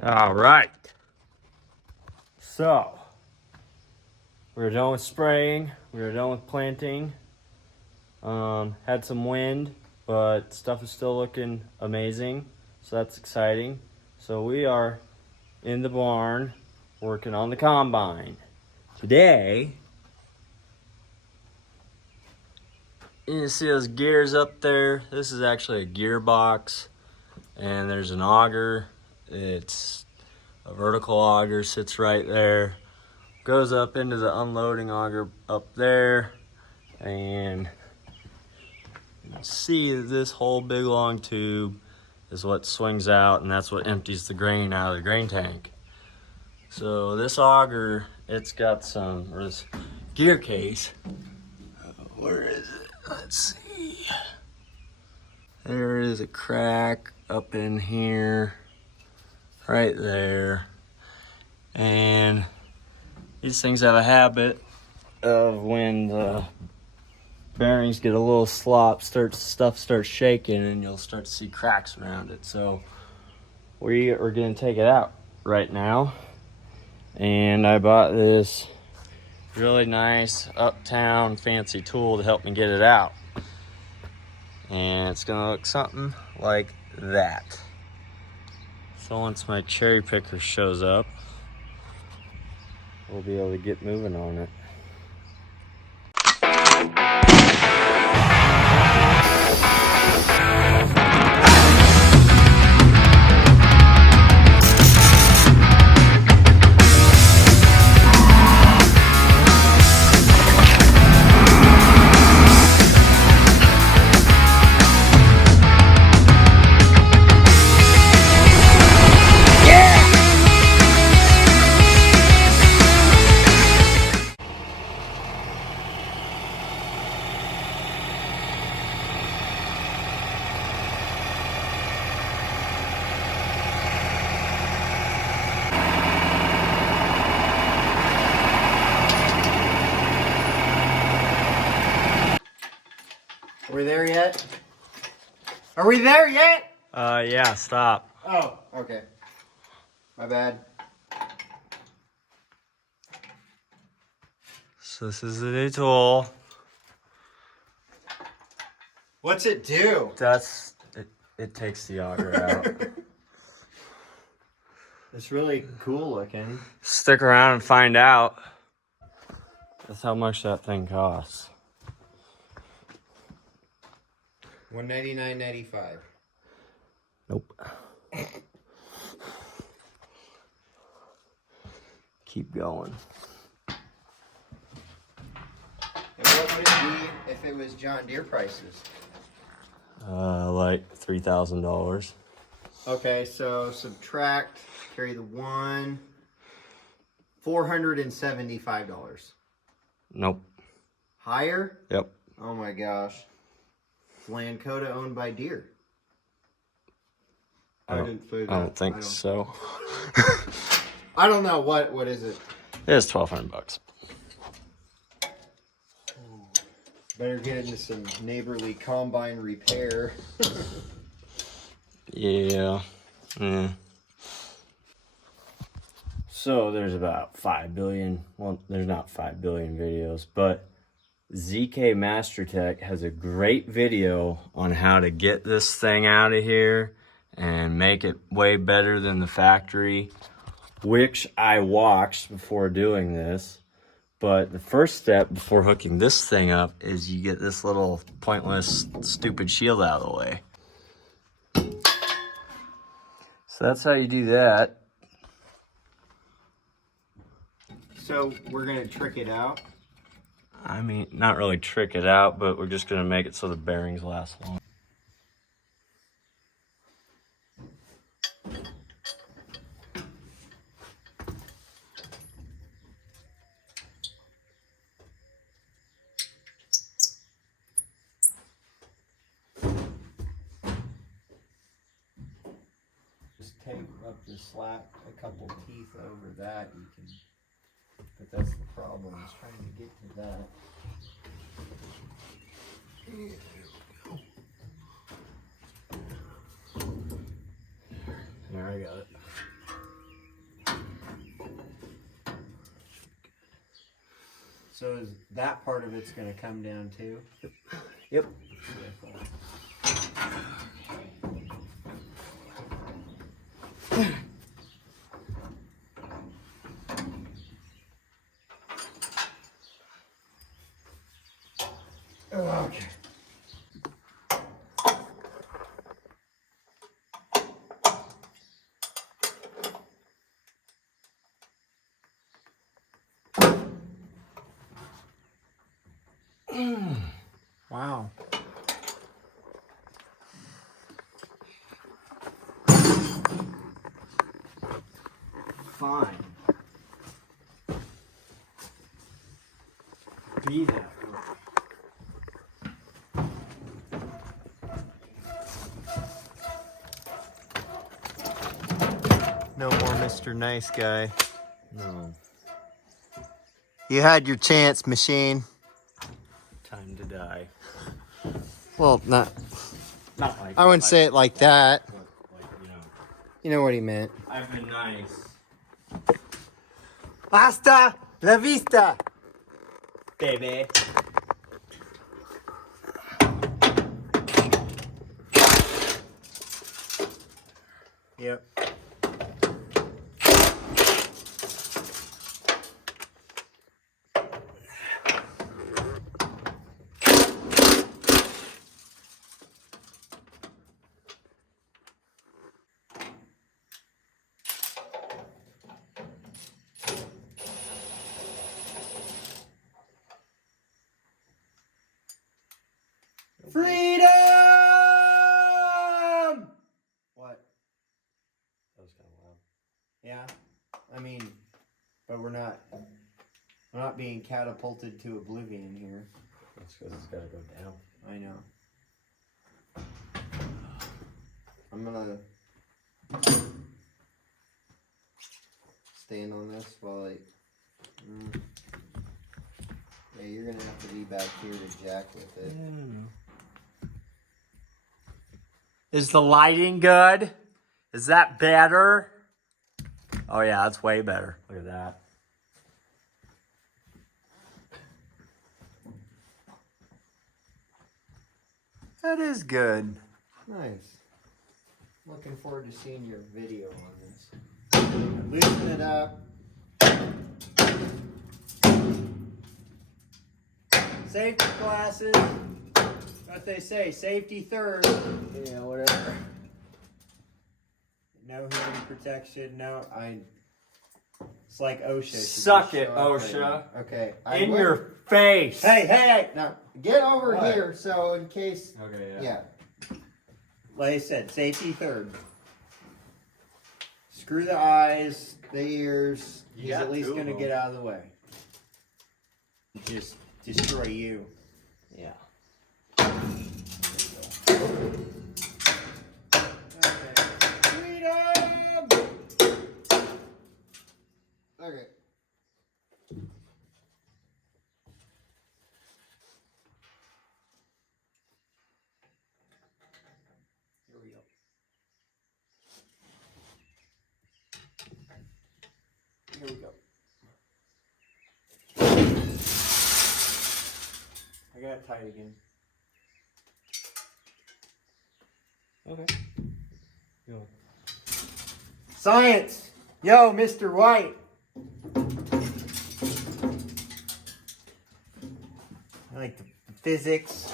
All right. So, we're done with spraying. We're done with planting. Had some wind, but stuff is still looking amazing. So that's exciting. So we are in the barn working on the combine. Today, you can see those gears up there. This is actually a gearbox, and there's an auger. It's a vertical auger, sits right there. Goes up into the unloading auger up there, and you can see that this whole big long tube is what swings out, and that's what empties the grain out of the grain tank. So this auger, it's got some, or this gear case, where is it? Let's see. There is a crack up in here, right there. And these things have a habit of when the bearings get a little slop, stuff starts shaking, and you'll start to see cracks around it. So we are gonna take it out right now. And I bought this really nice uptown fancy tool to help me get it out. And it's gonna look something like that. So once my cherry picker shows up, we'll be able to get moving on it. Are we there yet? Are we there yet? Yeah, stop. Oh, okay. My bad. So this is the new tool. What's it do? It takes the auger out. It's really cool looking. Stick around and find out. That's how much that thing costs. $199.95. Nope. Keep going. And what would it be if it was John Deere prices? Like $3,000. Okay, so subtract, carry the 1, $475. Nope. Higher? Yep. Oh my gosh. It's Lakota owned by Deere. I didn't say that. I don't think so. I don't know. What is it? It's $1,200. Better get into some neighborly combine repair. Yeah. So there's about 5 billion, well, there's not 5 billion videos, but ZK MasterTech has a great video on how to get this thing out of here and make it way better than the factory, which I watched before doing this. But the first step before hooking this thing up is you get this little pointless, stupid shield out of the way. So that's how you do that. So we're going to trick it out? I mean, not really trick it out, but we're just going to make it so the bearings last long. Just tape up the slap a couple teeth over that. You can, but that's the problem, is trying to get to that. There, I got it. So is that part of it's going to come down too? Yep. Okay. Wow. Fine. Be that way. No more Mr. Nice Guy. No. You had your chance, machine. Time to die. Well, not Not like I wouldn't say it like that. But like, You know what he meant. I've been nice. Hasta la vista, baby. Yep. Freedom! What? That was kind of loud. Yeah. I mean, but we're not being catapulted to oblivion here. That's because it's got to go down. I know. I'm gonna stand on this while I. Yeah, you're gonna have to be back here to jack with it. Is the lighting good? Is that better? Oh yeah, that's way better. Look at that. That is good. Nice. Looking forward to seeing your video on this. Loosen it up. Safety glasses. What they say, safety third. Yeah, whatever. No hearing protection. No, It's like OSHA. Suck it, OSHA. Okay. In your face. Hey! Now get over What? here, so in case. Okay, Yeah. Like I said, safety third. Screw the eyes, the ears. He's at least gonna get out of the way. Just destroy you. Yeah. Freedom! Okay. Here we go. Here we go. I got it tight again. Okay. Science! Yo, Mr. White! I like the physics.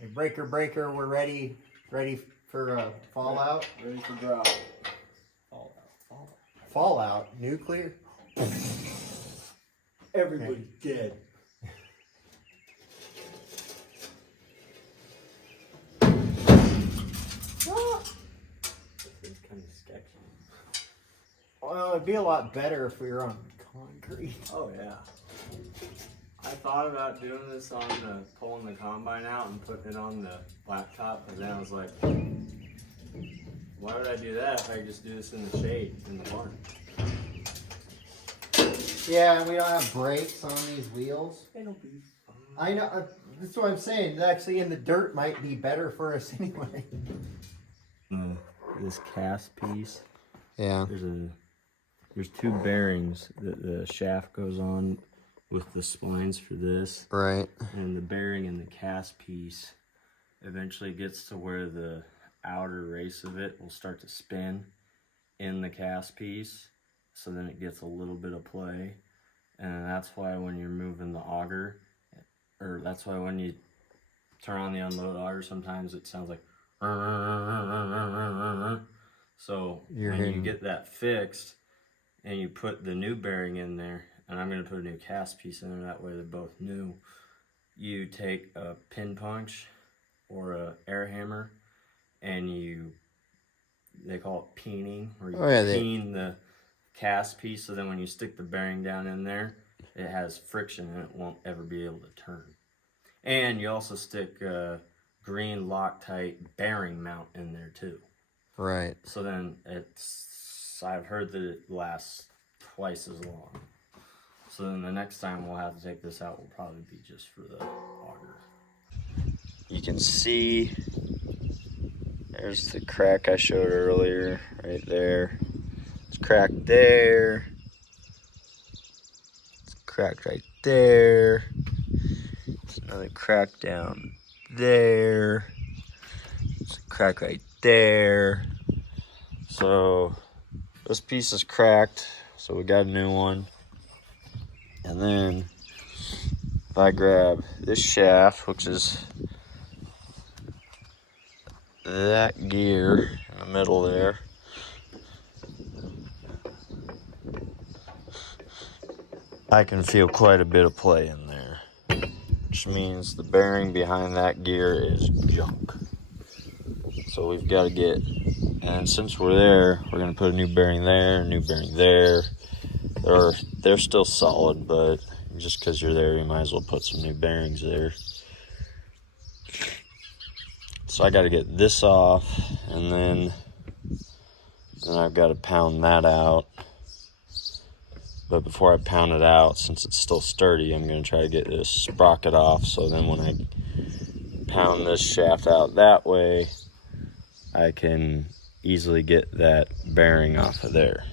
Hey, breaker, we're ready for fallout. Ready for drop. Fallout? Nuclear? Everybody's dead. This is kind of sketchy. Well, it'd be a lot better if we were on concrete. Oh yeah. I thought about doing this on the pulling the combine out and putting it on the laptop, but then I was like, why would I do that if I could just do this in the shade in the barn? Yeah, and we don't have brakes on these wheels. It'll be fine. I know. That's what I'm saying. Actually, in the dirt might be better for us anyway. This cast piece. Yeah. There's two bearings that the shaft goes on with the splines for this. Right. And the bearing in the cast piece eventually gets to where the outer race of it will start to spin in the cast piece. So then it gets a little bit of play. And that's why when you're moving the auger, or that's why when you turn on the unload auger, sometimes it sounds like. So when you get that fixed and you put the new bearing in there, and I'm going to put a new cast piece in there, that way they're both new, you take a pin punch or a air hammer and they call it peening, or you peen the cast piece, so then when you stick the bearing down in there, it has friction and it won't ever be able to turn. And you also stick a green Loctite bearing mount in there too. Right. So then I've heard that it lasts twice as long. So then the next time we'll have to take this out will probably be just for the auger. You can see there's the crack I showed earlier, right there. It's cracked there. It's cracked right there. There's another crack down there. It's a crack right there. So this piece is cracked, so we got a new one. And then if I grab this shaft, which is that gear in the middle there, I can feel quite a bit of play in there, which means the bearing behind that gear is junk. So we've got to get, and since we're there, we're going to put a new bearing there, a new bearing there. They're still solid, but just because you're there, you might as well put some new bearings there. So I got to get this off, and then I've got to pound that out. But before I pound it out, since it's still sturdy, I'm going to try to get this sprocket off, so then when I pound this shaft out that way, I can easily get that bearing off of there.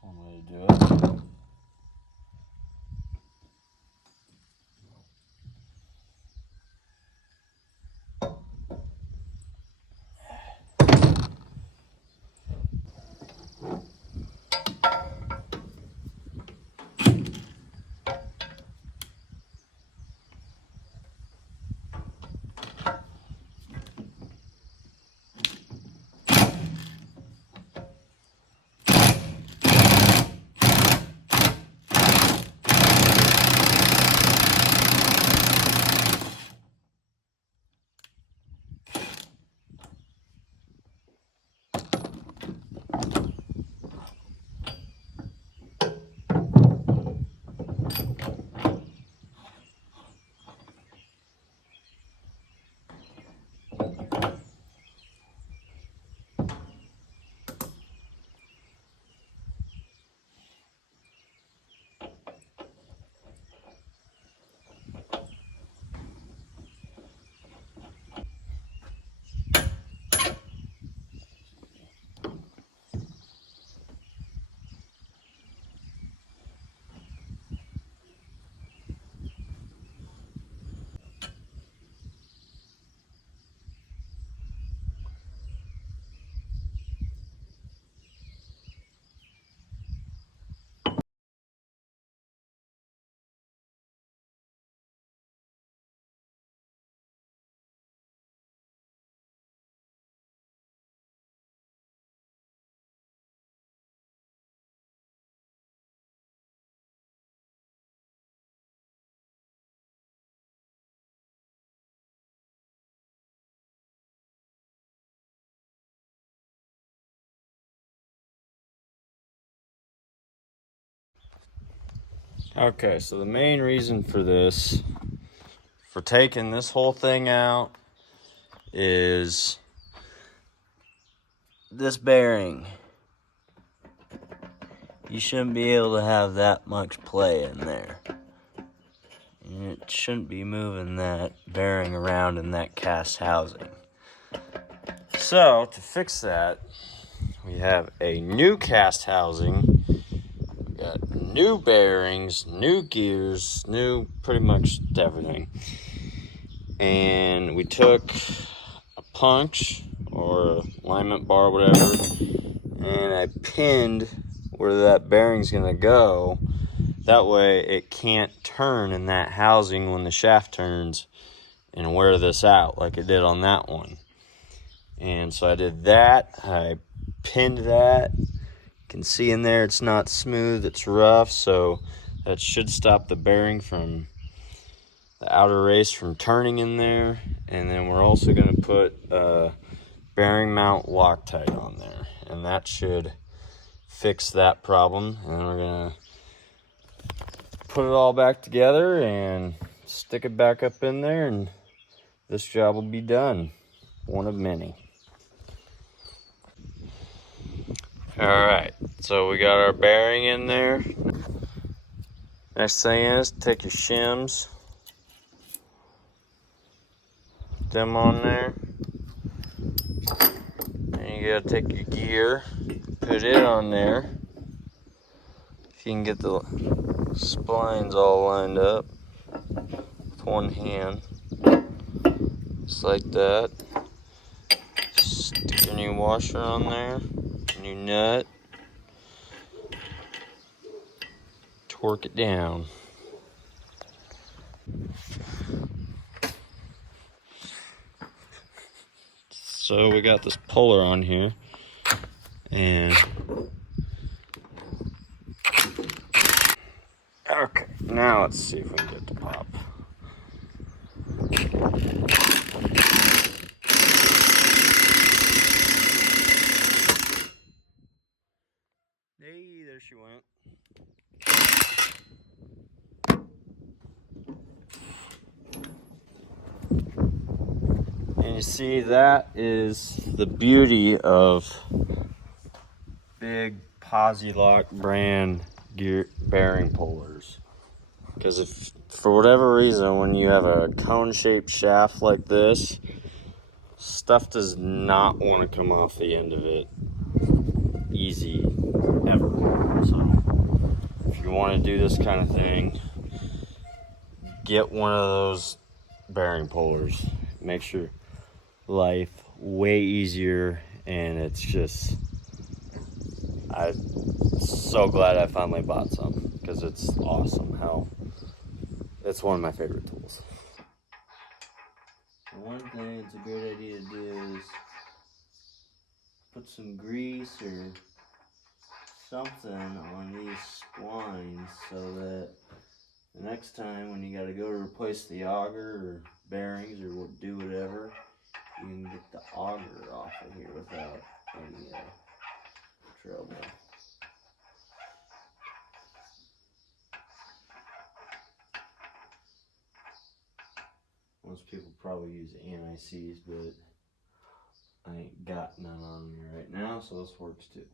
One way to do it. Okay, so the main reason for this, for taking this whole thing out is this bearing. You shouldn't be able to have that much play in there. And it shouldn't be moving that bearing around in that cast housing. So to fix that, we have a new cast housing. We got new bearings, new gears, new pretty much everything. And we took a punch or alignment bar, whatever, and I pinned where that bearing's gonna go. That way it can't turn in that housing when the shaft turns and wear this out like it did on that one. And so I did that. I pinned that. You can see in there it's not smooth, it's rough, so that should stop the bearing from the outer race from turning in there. And then we're also going to put a bearing mount Loctite on there, and that should fix that problem. And then we're going to put it all back together and stick it back up in there, and this job will be done. One of many. Alright, so we got our bearing in there. Next thing is take your shims, put them on there, and you gotta take your gear, put it on there. If you can get the splines all lined up with one hand, just like that. Stick your new washer on there, new nut, torque it down. So we got this puller on here, and okay, now let's see if we can get it to pop. Hey, there she went. And you see, that is the beauty of big Posilock brand gear bearing pullers. Because if for whatever reason, when you have a cone-shaped shaft like this, stuff does not want to come off the end of it easy ever. So if you want to do this kind of thing, get one of those bearing pullers. It makes your life way easier, and it's just, I'm so glad I finally bought some, because it's awesome how it's one of my favorite tools. One thing it's a great idea to do is put some grease or something on these splines so that the next time when you got to go to replace the auger or bearings or do whatever, you can get the auger off of here without any trouble. Most people probably use anti-seize, but I ain't got none on me right now, so this works too.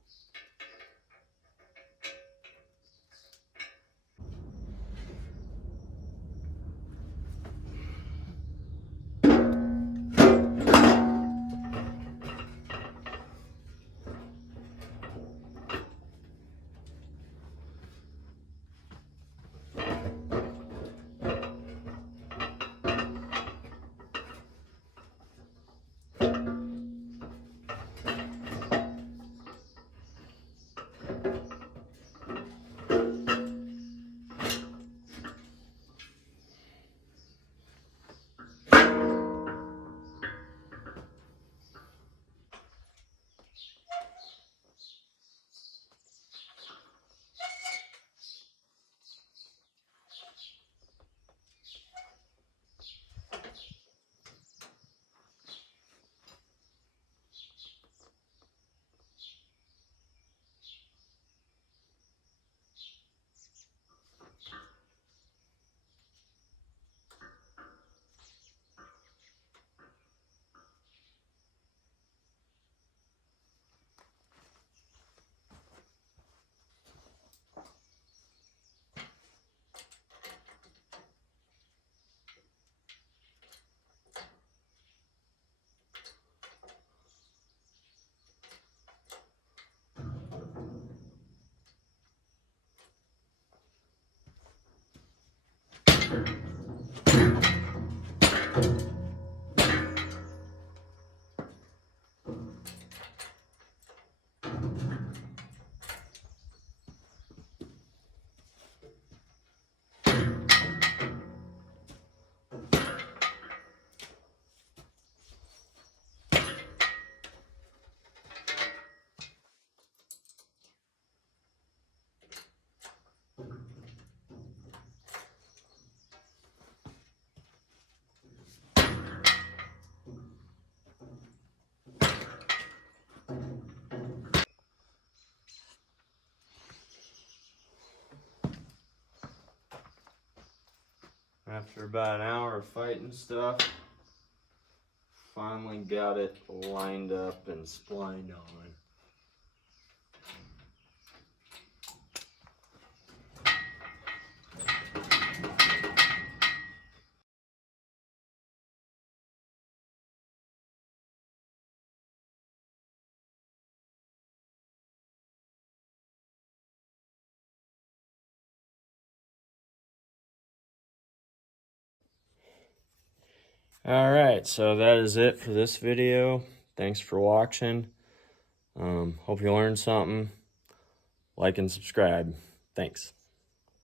After about an hour of fighting stuff, finally got it lined up and splined on. Alright, so that is it for this video. Thanks for watching. Hope you learned something. Like and subscribe. Thanks.